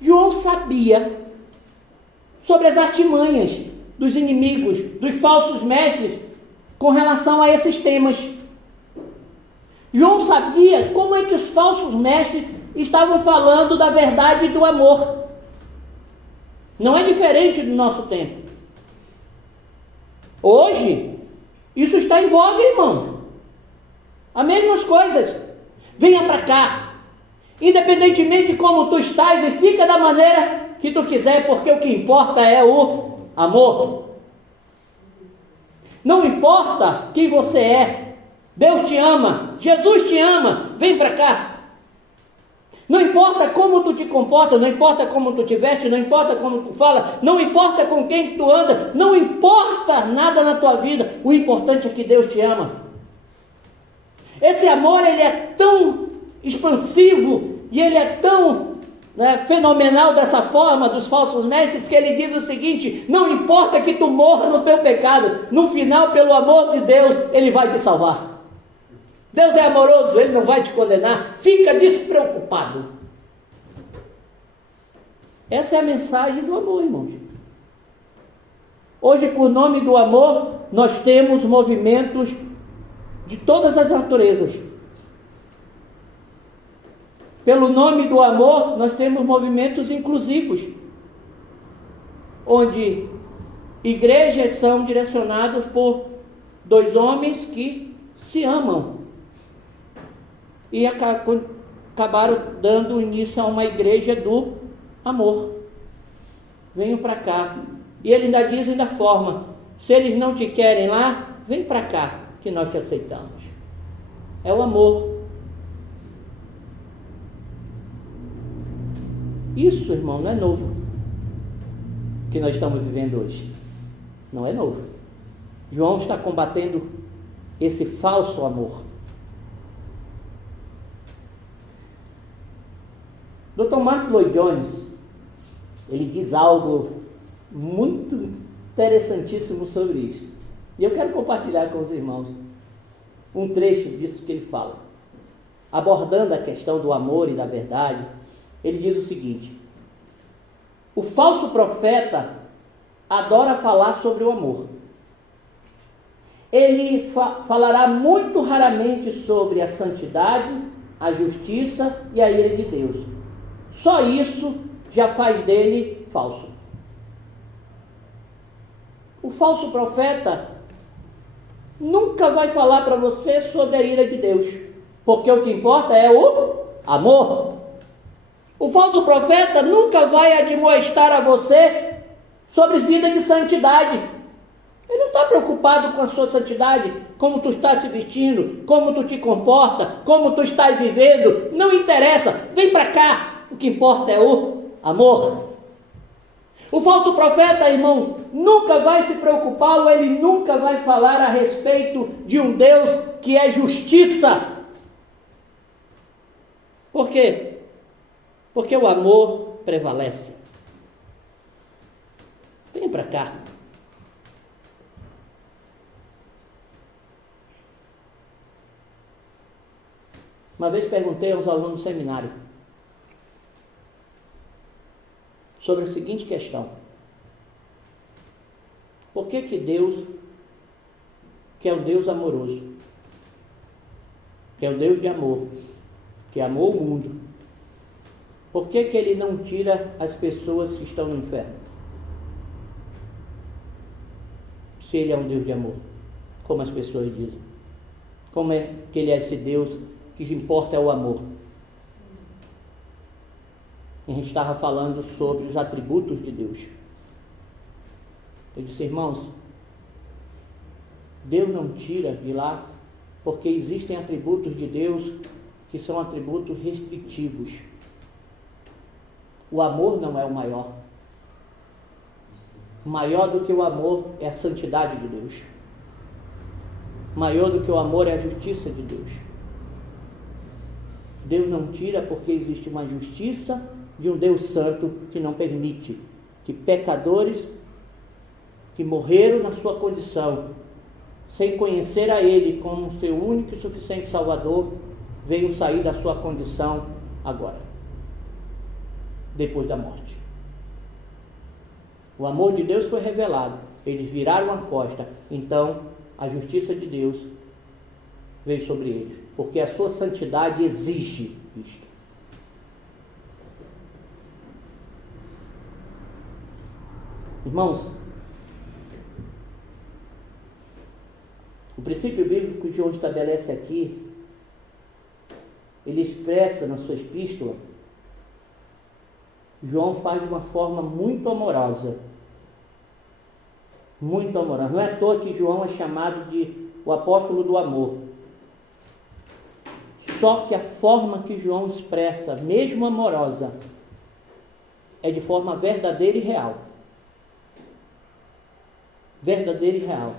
João sabia sobre as artimanhas dos inimigos, dos falsos mestres, com relação a esses temas. João sabia como é que os falsos mestres estavam falando da verdade e do amor. Não é diferente do nosso tempo. Hoje, isso está em voga, irmão. As mesmas coisas. Venha para cá. Independentemente de como tu estás, e fica da maneira que tu quiser, porque o que importa é o amor. Não importa quem você é. Deus te ama. Jesus te ama. Vem para cá. Não importa como tu te comporta, não importa como tu te veste, não importa como tu fala, não importa com quem tu anda, não importa nada na tua vida, o importante é que Deus te ama. Esse amor, ele é tão expansivo e ele é tão fenomenal dessa forma dos falsos mestres, que ele diz o seguinte: não importa que tu morra no teu pecado, no final, pelo amor de Deus, ele vai te salvar. Deus é amoroso, ele não vai te condenar. Fica despreocupado. Essa é a mensagem do amor, irmãos. Hoje, por nome do amor, nós temos movimentos de todas as naturezas. Pelo nome do amor, nós temos movimentos inclusivos, onde igrejas são direcionadas por dois homens que se amam. E acabaram dando início a uma igreja do amor. venham para cá. E ele ainda diz da forma: se eles não te querem lá, vem para cá, que nós te aceitamos. É o amor. Isso, irmão, não é novo, que nós estamos vivendo hoje. Não é novo. João está combatendo esse falso amor. Dr. Martin Lloyd-Jones, ele diz algo muito interessantíssimo sobre isso. E eu quero compartilhar com os irmãos um trecho disso que ele fala. Abordando a questão do amor e da verdade, ele diz o seguinte: o falso profeta adora falar sobre o amor. Ele falará muito raramente sobre a santidade, a justiça e a ira de Deus. Só isso já faz dele falso. O falso profeta nunca vai falar para você sobre a ira de Deus, porque o que importa é o amor. O falso profeta nunca vai admoestar a você sobre vida de santidade. Ele não está preocupado com a sua santidade, como tu está se vestindo, como tu te comporta, como tu estás vivendo. Não interessa, vem para cá. O que importa é o amor. O falso profeta, irmão, nunca vai se preocupar, ou ele nunca vai falar a respeito de um Deus que é justiça. Por quê? Porque o amor prevalece. Vem para cá. Uma vez perguntei aos alunos do seminário sobre a seguinte questão: por que Deus, que é um Deus amoroso, que é um Deus de amor, que amou o mundo, por que Ele não tira as pessoas que estão no inferno? Se Ele é um Deus de amor, como as pessoas dizem. Como é que Ele é esse Deus que importa é o amor? A gente estava falando sobre os atributos de Deus. Eu disse: irmãos, Deus não tira de lá, porque existem atributos de Deus que são atributos restritivos. O amor não é o maior. Maior do que o amor é a santidade de Deus. Maior do que o amor é a justiça de Deus. Deus não tira porque existe uma justiça de um Deus santo que não permite que pecadores que morreram na sua condição, sem conhecer a Ele como seu único e suficiente Salvador, venham sair da sua condição agora, depois da morte. O amor de Deus foi revelado, eles viraram a costa, então a justiça de Deus veio sobre eles, porque a sua santidade exige isto. Irmãos, o princípio bíblico que João estabelece aqui, ele expressa na sua epístola, João faz de uma forma muito amorosa. Muito amorosa. Não é à toa que João é chamado de o apóstolo do amor. Só que a forma que João expressa, mesmo amorosa, é de forma verdadeira e real. Verdadeira e real.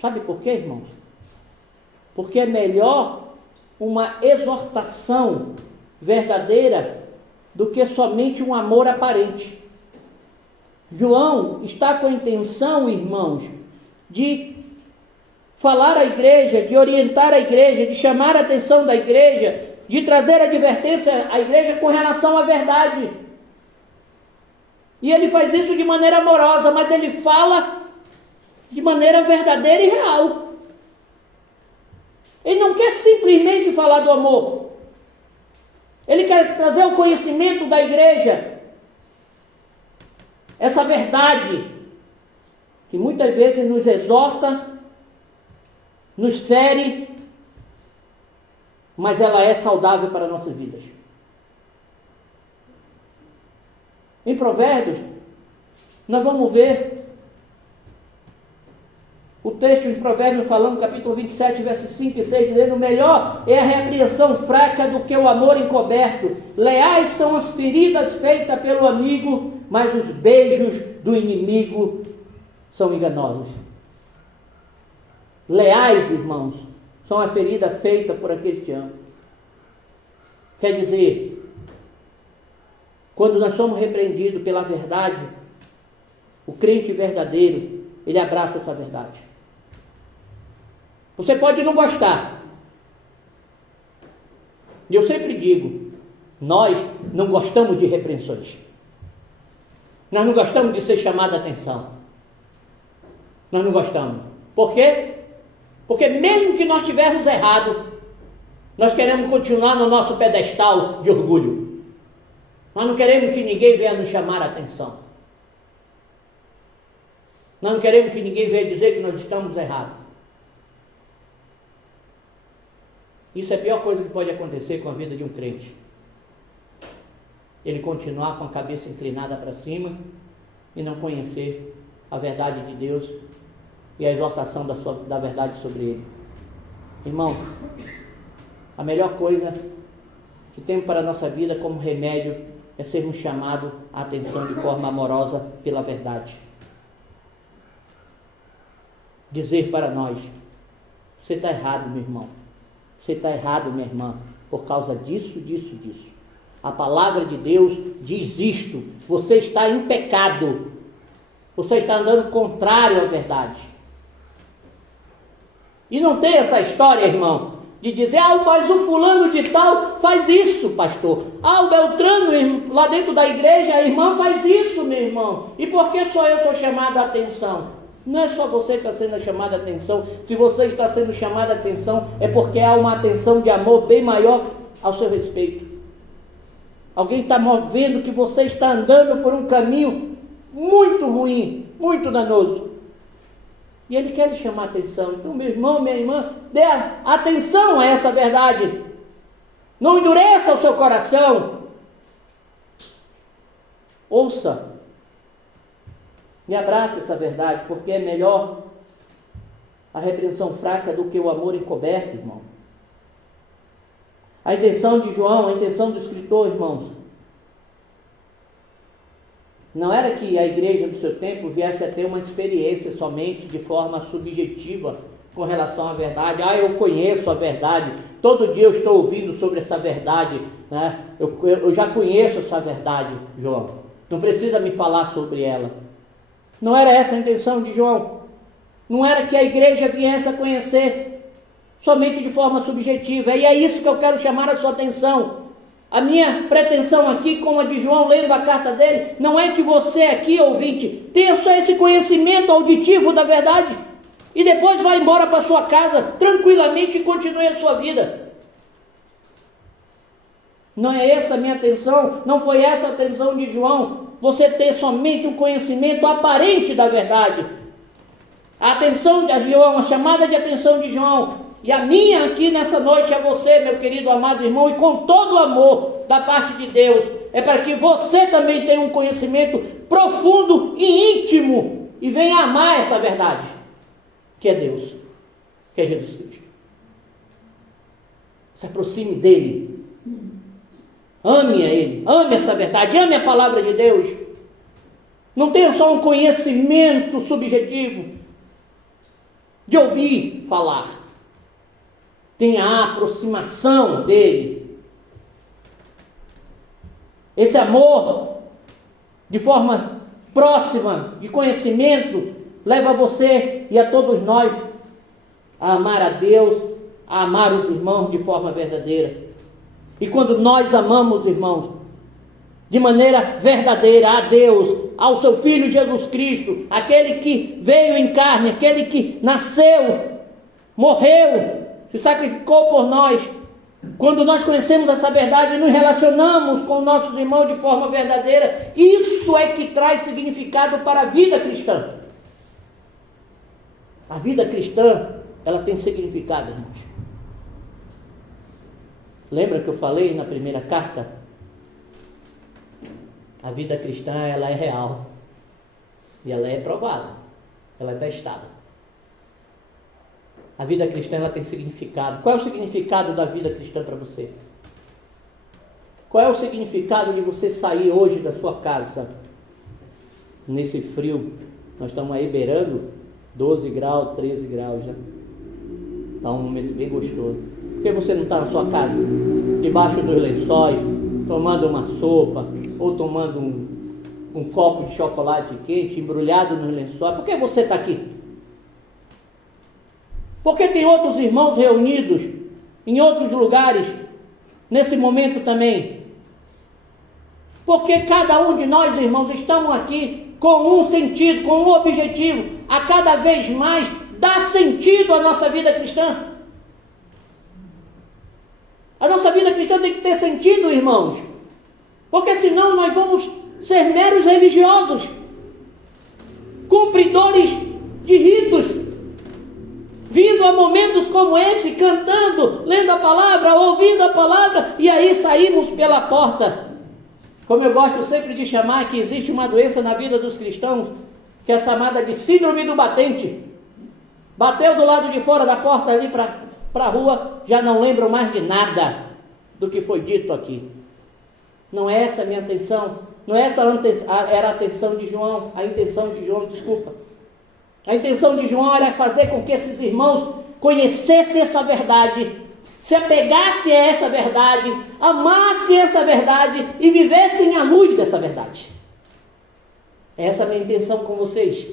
Sabe por quê, irmãos? Porque é melhor uma exortação verdadeira do que somente um amor aparente. João está com a intenção, irmãos, de falar à igreja, de orientar a igreja, de chamar a atenção da igreja, de trazer advertência à igreja com relação à verdade. E ele faz isso de maneira amorosa, mas ele fala de maneira verdadeira e real. Ele não quer simplesmente falar do amor. Ele quer trazer ao conhecimento da igreja essa verdade que muitas vezes nos exorta, nos fere, mas ela é saudável para nossas vidas. Em Provérbios, nós vamos ver o texto em Provérbios falando, capítulo 27, versos 5 e 6, dizendo: melhor é a repreensão fraca do que o amor encoberto. Leais são as feridas feitas pelo amigo, mas os beijos do inimigo são enganosos. Leais, irmãos, são a ferida feita por aquele que te ama. Quer dizer, quando nós somos repreendidos pela verdade, o crente verdadeiro, ele abraça essa verdade. Você pode não gostar. E eu sempre digo, nós não gostamos de repreensões. Nós não gostamos de ser chamado a atenção. Nós não gostamos. Por quê? Porque mesmo que nós estivermos errados, nós queremos continuar no nosso pedestal de orgulho. Nós não queremos que ninguém venha nos chamar a atenção. Nós não queremos que ninguém venha dizer que nós estamos errados. Isso é a pior coisa que pode acontecer com a vida de um crente. Ele continuar com a cabeça inclinada para cima e não conhecer a verdade de Deus e a exortação da verdade sobre ele. Irmão, a melhor coisa que temos para a nossa vida como remédio é sermos chamados à atenção de forma amorosa pela verdade. Dizer para nós: você está errado, meu irmão. Você está errado, minha irmã, por causa disso, disso, disso. A palavra de Deus diz isto. Você está em pecado. Você está andando contrário à verdade. E não tem essa história, irmão, de dizer: mas o fulano de tal faz isso, pastor. O Beltrano lá dentro da igreja, a irmã faz isso, meu irmão. E por que só eu sou chamado a atenção? Não é só você que está sendo chamado a atenção. Se você está sendo chamado a atenção, é porque há uma atenção de amor bem maior ao seu respeito. Alguém está vendo que você está andando por um caminho muito ruim, muito danoso. E ele quer lhe chamar a atenção. Então, meu irmão, minha irmã, dê atenção a essa verdade. Não endureça o seu coração. Ouça. E abraça essa verdade, porque é melhor a repreensão fraca do que o amor encoberto, irmão. A intenção de João, a intenção do escritor, irmãos, não era que a igreja do seu tempo viesse a ter uma experiência somente de forma subjetiva com relação à verdade. Eu conheço a verdade, todo dia eu estou ouvindo sobre essa verdade, né? Eu já conheço essa verdade, João, não precisa me falar sobre ela. Não era essa a intenção de João. Não era que a igreja viesse a conhecer somente de forma subjetiva. E é isso que eu quero chamar a sua atenção. A minha pretensão aqui, como a de João, lendo a carta dele, não é que você aqui, ouvinte, tenha só esse conhecimento auditivo da verdade e depois vá embora para sua casa tranquilamente e continue a sua vida. Não é essa a minha atenção, não foi essa a atenção de João. Você ter somente um conhecimento aparente da verdade. A atenção de João, a chamada de atenção de João, e a minha aqui nessa noite é você, meu querido amado irmão, e com todo o amor da parte de Deus, é para que você também tenha um conhecimento profundo e íntimo, e venha amar essa verdade, que é Deus, que é Jesus Cristo. Se aproxime dele. Ame a Ele, ame essa verdade, ame a palavra de Deus. Não tenha só um conhecimento subjetivo de ouvir falar. Tenha a aproximação dele. Esse amor de forma próxima, de conhecimento, leva você e a todos nós a amar a Deus, a amar os irmãos de forma verdadeira. E quando nós amamos, irmãos, de maneira verdadeira a Deus, ao seu Filho Jesus Cristo, aquele que veio em carne, aquele que nasceu, morreu, se sacrificou por nós, quando nós conhecemos essa verdade e nos relacionamos com nossos irmãos de forma verdadeira, isso é que traz significado para a vida cristã. A vida cristã, ela tem significado, irmãos. Lembra que eu falei na primeira carta A vida cristã, ela é real. E ela é provada. Ela é testada. A vida cristã, ela tem significado. Qual é o significado da vida cristã para você? Qual é o significado de você sair hoje da sua casa, nesse frio? Nós estamos aí beirando 12 graus, 13 graus, né? Está um momento bem gostoso. Por que você não está na sua casa, debaixo dos lençóis, tomando uma sopa, ou tomando um copo de chocolate quente, embrulhado nos lençóis? Por que você está aqui? Porque tem outros irmãos reunidos em outros lugares, nesse momento também. Porque cada um de nós, irmãos, estamos aqui com um sentido, com um objetivo, a cada vez mais dar sentido à nossa vida cristã. A nossa vida cristã tem que ter sentido, irmãos, porque senão nós vamos ser meros religiosos, cumpridores de ritos, vindo a momentos como esse, cantando, lendo a palavra, ouvindo a palavra, e aí saímos pela porta. Como eu gosto sempre de chamar, que existe uma doença na vida dos cristãos, que é chamada de síndrome do batente. Bateu do lado de fora da porta ali para a rua, já não lembro mais de nada do que foi dito aqui. Não é essa a minha intenção, não é essa era a intenção de João, a intenção de João, desculpa. A intenção de João era fazer com que esses irmãos conhecessem essa verdade, se apegassem a essa verdade, amassem essa verdade e vivessem à luz dessa verdade. Essa é a minha intenção com vocês.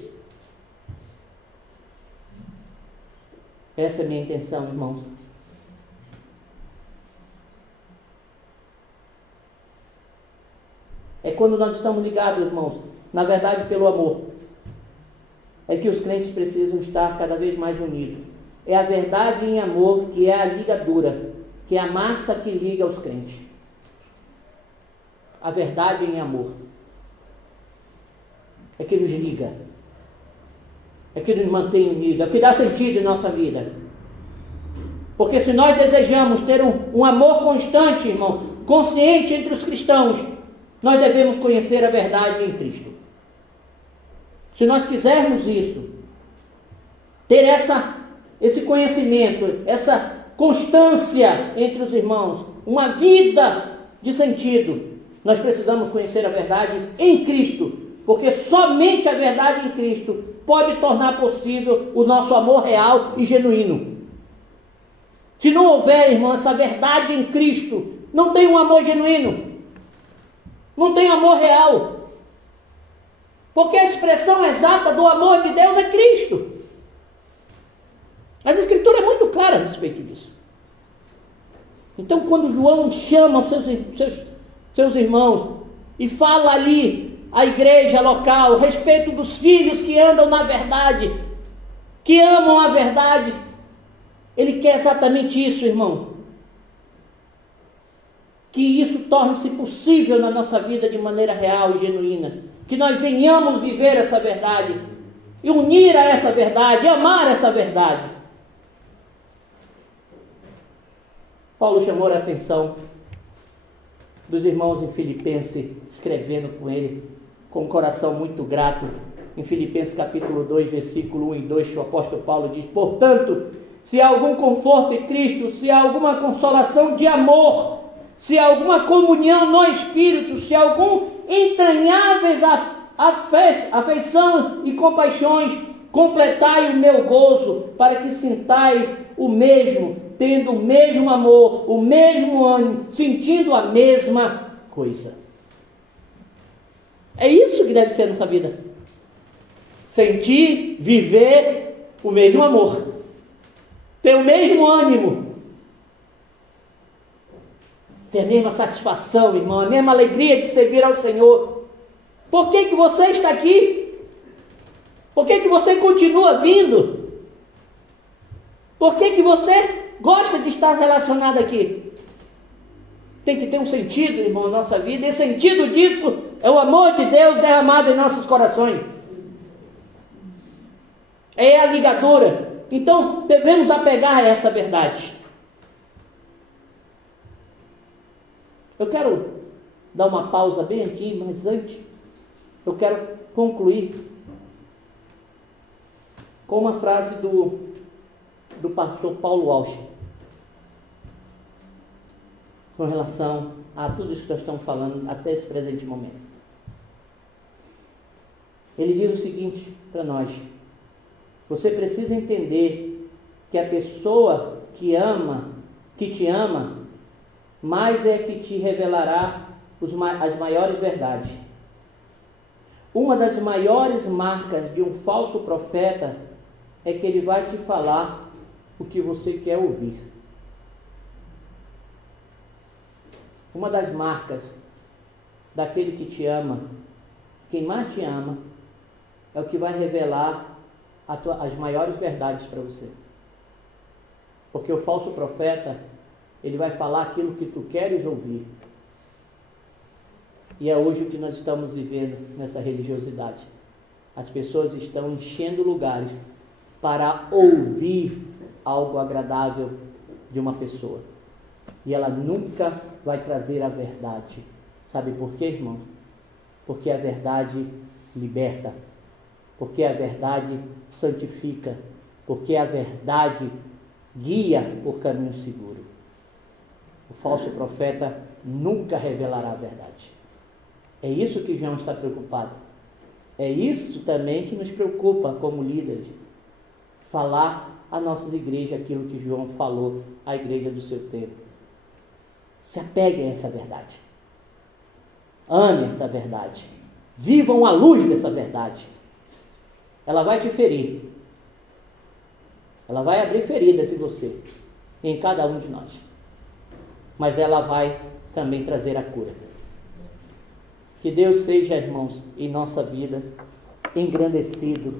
Essa é a minha intenção, irmãos. É quando nós estamos ligados, irmãos, na verdade pelo amor. É que os crentes precisam estar cada vez mais unidos. É a verdade em amor que é a ligadura, que é a massa que liga os crentes. A verdade em amor é que nos liga, é que nos mantém unidos, é que dá sentido em nossa vida. Porque se nós desejamos ter um amor constante, irmão, consciente entre os cristãos, nós devemos conhecer a verdade em Cristo. Se nós quisermos isso, ter esse conhecimento, essa constância entre os irmãos, uma vida de sentido, nós precisamos conhecer a verdade em Cristo, porque somente a verdade em Cristo pode tornar possível o nosso amor real e genuíno. Se não houver, irmão, essa verdade em Cristo, não tem um amor genuíno, não tem amor real. Porque a expressão exata do amor de Deus é Cristo. As Escrituras é muito clara a respeito disso. Então, quando João chama os seus irmãos e fala ali à igreja local a respeito dos filhos que andam na verdade, que amam a verdade, ele quer exatamente isso, irmão. Que isso torne-se possível na nossa vida de maneira real e genuína. Que nós venhamos viver essa verdade, e unir a essa verdade, amar essa verdade. Paulo chamou a atenção dos irmãos em Filipenses, escrevendo com ele, com um coração muito grato, em Filipenses capítulo 2, versículo 1 e 2, o apóstolo Paulo diz: portanto, se há algum conforto em Cristo, se há alguma consolação de amor, se há alguma comunhão no Espírito, se há algum entranháveis afeição e compaixões, completai o meu gozo, para que sintais o mesmo, tendo o mesmo amor, o mesmo ânimo, sentindo a mesma coisa. É isso que deve ser a nossa vida. Sentir, viver o mesmo amor, ter o mesmo ânimo, ter a mesma satisfação, irmão, a mesma alegria de servir ao Senhor. Por que você está aqui? Por que você continua vindo? Por que você gosta de estar relacionado aqui? Tem que ter um sentido, irmão, na nossa vida, e o sentido disso é o amor de Deus derramado em nossos corações. É a ligadura. Então, devemos apegar a essa verdade. Eu quero dar uma pausa bem aqui, mas antes eu quero concluir com uma frase do pastor Paulo Walsh, com relação a tudo isso que nós estamos falando até esse presente momento. Ele diz o seguinte para nós: você precisa entender que a pessoa que te ama, mais é que te revelará as maiores verdades. Uma das maiores marcas de um falso profeta é que ele vai te falar o que você quer ouvir. Uma das marcas daquele que te ama, quem mais te ama, é o que vai revelar as maiores verdades para você. Porque o falso profeta, ele vai falar aquilo que tu queres ouvir. E é hoje o que nós estamos vivendo nessa religiosidade. As pessoas estão enchendo lugares para ouvir algo agradável de uma pessoa. E ela nunca vai trazer a verdade. Sabe por quê, irmão? Porque a verdade liberta. Porque a verdade santifica. Porque a verdade guia por caminho seguro. O falso profeta nunca revelará a verdade. É isso que João está preocupado. É isso também que nos preocupa como líderes. Falar à nossa igreja aquilo que João falou à igreja do seu tempo. Se apeguem a essa verdade. Amem essa verdade. Vivam à luz dessa verdade. Ela vai te ferir. Ela vai abrir feridas em você, em cada um de nós. Mas ela vai também trazer a cura. Que Deus seja, irmãos, em nossa vida, engrandecido.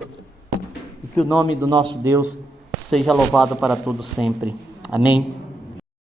E que o nome do nosso Deus seja louvado para todo sempre. Amém.